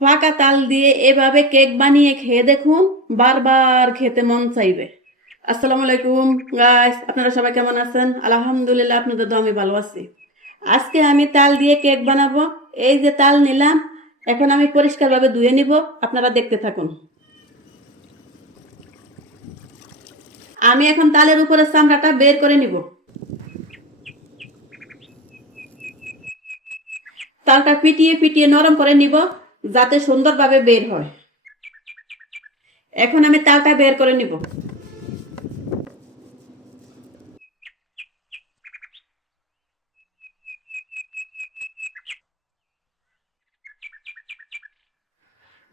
ফাঁকা তাল দিয়ে এভাবে কেক বানিয়ে খেয়ে দেখুন, বারবার খেতে মন চাইবে। আসসালামু আলাইকুম গাইস, আপনারা সবাই কেমন আছেন? আলহামদুলিল্লাহ, আপনাদের তো আমি ভালো আছি। আজকে আমি তাল দিয়ে কেক বানাবো। এই যে তাল নিলাম, এখন আমি পরিষ্কারভাবে ধুয়ে নিব। আপনারা দেখতে থাকুন। আমি এখন তালের উপরে চামড়াটা বের করে নিব। তালটা পিটিয়ে পিটিয়ে নরম করে নিব, যাতে সুন্দরভাবে বের হয়। এখন আমি তালটা বের করে নিব।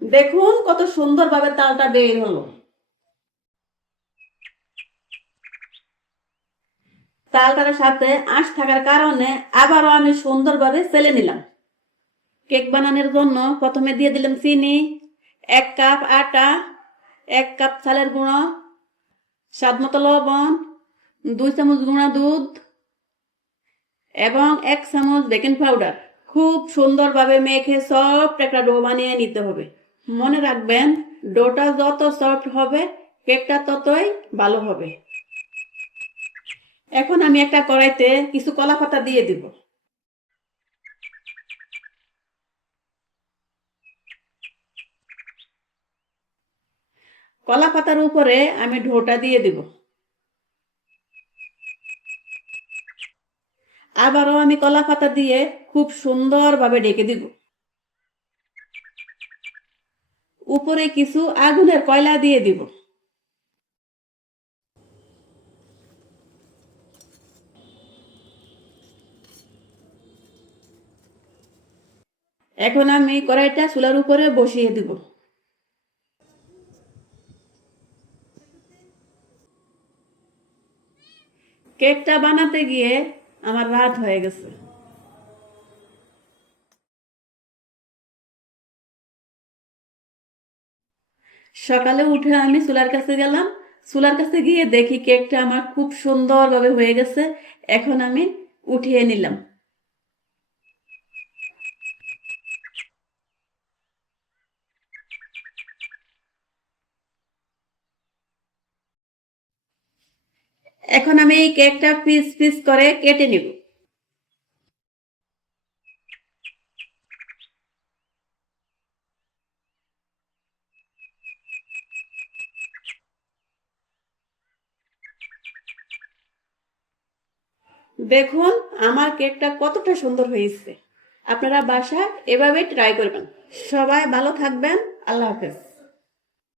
দেখুন কত সুন্দরভাবে তালটা বের হলো। তালটার সাথে আঁশ থাকার কারণে আবারও আমি সুন্দরভাবে চেলে নিলাম। কেক বানানোর জন্য প্রথমে দিয়ে দিলাম চিনি, 1 কাপ আটা, 1 কাপ চালের গুঁড়ো, স্বাদ মতো লবণ, 2 চামচ গুঁড়া দুধ এবং 1 চামচ বেকিং পাউডার। খুব সুন্দরভাবে মেখে সফট একটা ডো বানিয়ে নিতে হবে। মনে রাখবেন, ডোটা যত সফট হবে কেকটা ততই ভালো হবে। এখন আমি একটা কড়াইতে কিছু কলা পাতা দিয়ে দিব। কলা পাতার উপরে আমি ডোটা দিয়ে দিব। আবারও আমি কলা পাতা দিয়ে খুব সুন্দরভাবে ঢেকে দিব। উপরে কিছু আগুনের কয়লা দিয়ে দিব। এখন আমি কড়াইটা চুলার উপরে বসিয়ে দিব। কেকটা বানাতে গিয়ে আমার রাত হয়ে গেছে। সকালে উঠে আমি চুলার কাছে গেলাম। চুলার কাছে গিয়ে দেখি কেকটা আমার খুব সুন্দরভাবে হয়ে গেছে। এখন আমি উঠিয়ে নিলাম। এখন আমি এই কেকটা পিস পিস করে কেটে নিব। দেখুন আমার কেকটা কতটা সুন্দর হয়েছে। আপনারা বাসায় এভাবে ট্রাই করবেন। সবাই ভালো থাকবেন। আল্লাহ হাফেজ।